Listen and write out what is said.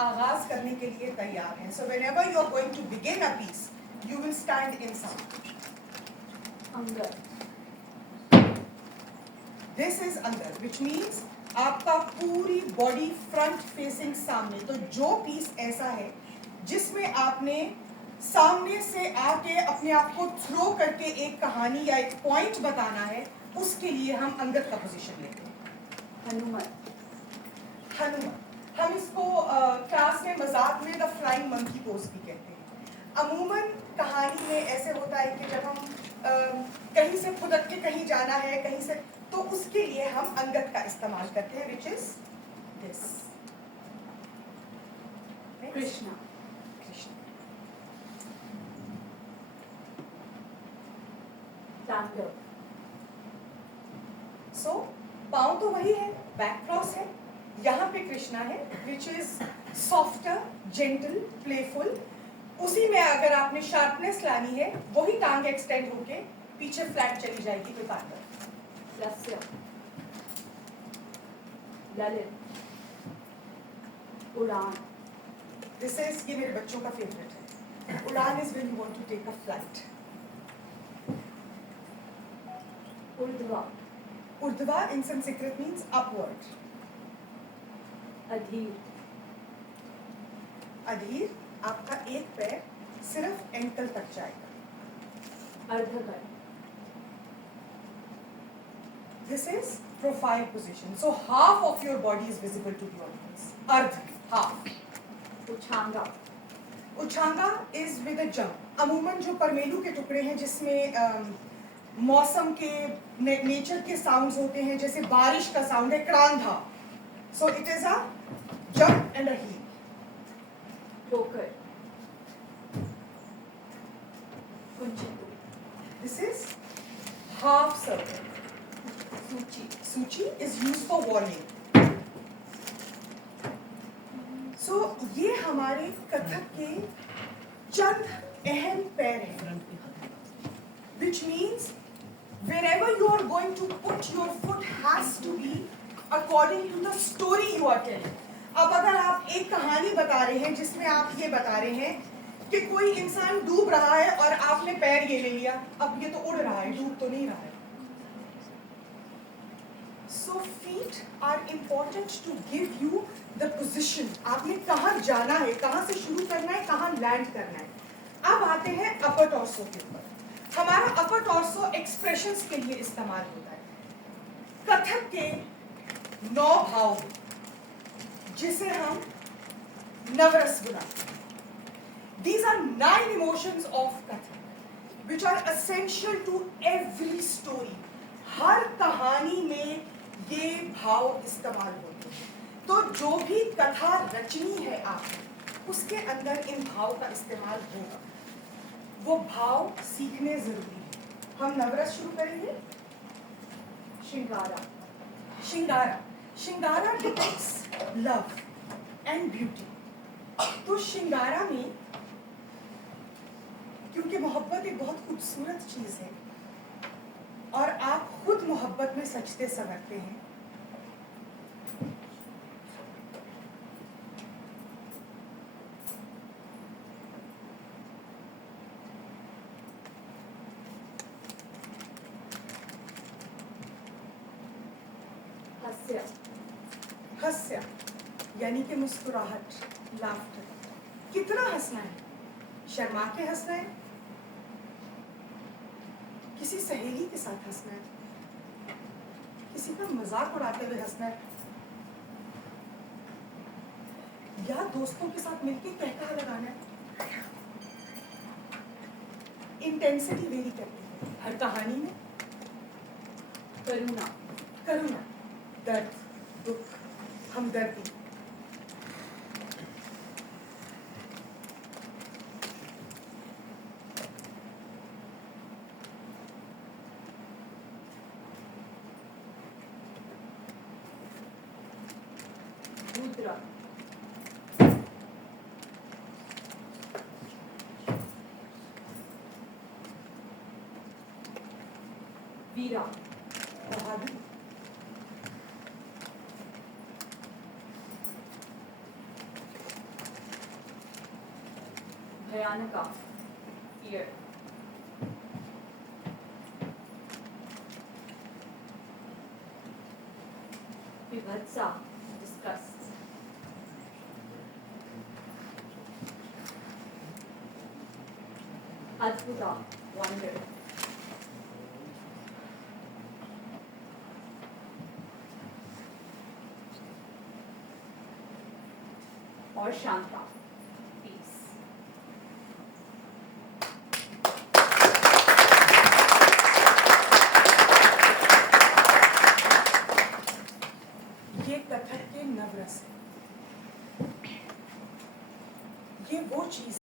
आगाज करने के लिए तैयार हैं. So whenever you are going to begin a piece, you will stand in sound. अंदर. This is अंदर, which means आपका पूरी बॉडी फ्रंट फेसिंग सामने. तो जो पीस ऐसा है जिसमें आपने सामने से आके अपने आप को थ्रो करके एक कहानी या एक पॉइंट बताना है, उसके लिए हम अंगद का पोजीशन लेते हैं. हनुमान. हनुमान, हम इसको क्लास में मजाक में द फ्लाइंग मंकी पोज भी कहते हैं. अमूमन कहानी में ऐसे होता है कि जब हम कहीं से फुदक के कहीं जाना है, कहीं से, तो उसके लिए हम अंगद का इस्तेमाल करते हैं, विच इज दिस. कृष्णा. तांडव. सो पाँव तो वही है, बैक क्रॉस है, यहाँ पे कृष्णा है, which is softer, gentle, playful. उसी में अगर आपने शार्पनेस लानी है, वही टांग एक्सटेंड होके पीछे फ्लैट चली जाएगी तो तांडव. लस्य. ललित. उड़ान. दिस इज, ये मेरे बच्चों का फेवरेट है. उड़ान is when you want to take a flight. ऊर्ध्वा. ऊर्ध्वा in Sanskrit means upward. अधीर. अधीर, आपका एक पैर सिर्फ एंकल तक जाएगा. अर्धकर. This is profile position. So half of your body is visible to the audience. Ardh, half. उछांगा. उछांगा is with a jump. अमूमन जो परमेलू के टुकड़े हैं जिसमें मौसम के नेचर के साउंड्स होते हैं, जैसे बारिश का साउंड है क्रांधा. So it is a jump and a heel. ठोकर. कुंचित. This is half circle. सूची. सूची is used for warning. So ये हमारे कथक के चंद अहम पैर हैं, which means wherever you are going to put your foot has to be according to the story you are telling. अब अगर आप एक कहानी बता रहे हैं जिसमें आप ये बता रहे हैं कि कोई इंसान डूब रहा है और आपने पैर ये ले लिया, अब ये तो उड़ रहा है, डूब तो नहीं रहा है. So feet are important to give you the position. आपने कहाँ जाना है, कहाँ से शुरू करना है, कहाँ लैंड करना है. अब आते हैं अपर टॉर्सो के ऊपर. हमारा अपर टॉर्सो एक्सप्रेशंस के लिए इस्तेमाल होता है. कथक के 9 भाव, जिसे हम नवरस बुलाते हैं. These are 9 emotions of Kathak, which are essential to every story. हर कहानी में ये भाव इस्तेमाल होते हैं. तो जो भी कथा रचनी है आपने, उसके अंदर इन भाव का इस्तेमाल होगा. वो भाव सीखने जरूरी है. हम नवरस शुरू करेंगे. श्रृंगारा. श्रृंगारा. श्रृंगारा डिपिक्ट्स लव एंड ब्यूटी. तो श्रृंगारा में, क्योंकि मोहब्बत एक बहुत खूबसूरत चीज है और आप खुद मोहब्बत में सजते संवरते हैं, हास्य. हास्य यानी कि मुस्कुराहट, लाफ्टर. कितना हंसना है? शर्मा के हंसना है, किसी सहेली के साथ हंसना है, किसी का मजाक उड़ाते हुए हंसना है, या दोस्तों के साथ मिलकर कहका लगाना है. इंटेंसिटी वेरी करती है हर कहानी में. करुणा. करुणा, दर्द, दुख, हमदर्दी. रुद्र. वीरा. बहादुर. भयानका, fear. विभत्सा, disgust. अद्भुता, wonder. और शांता, peace. ये कथक के नवरस है। ये वो चीज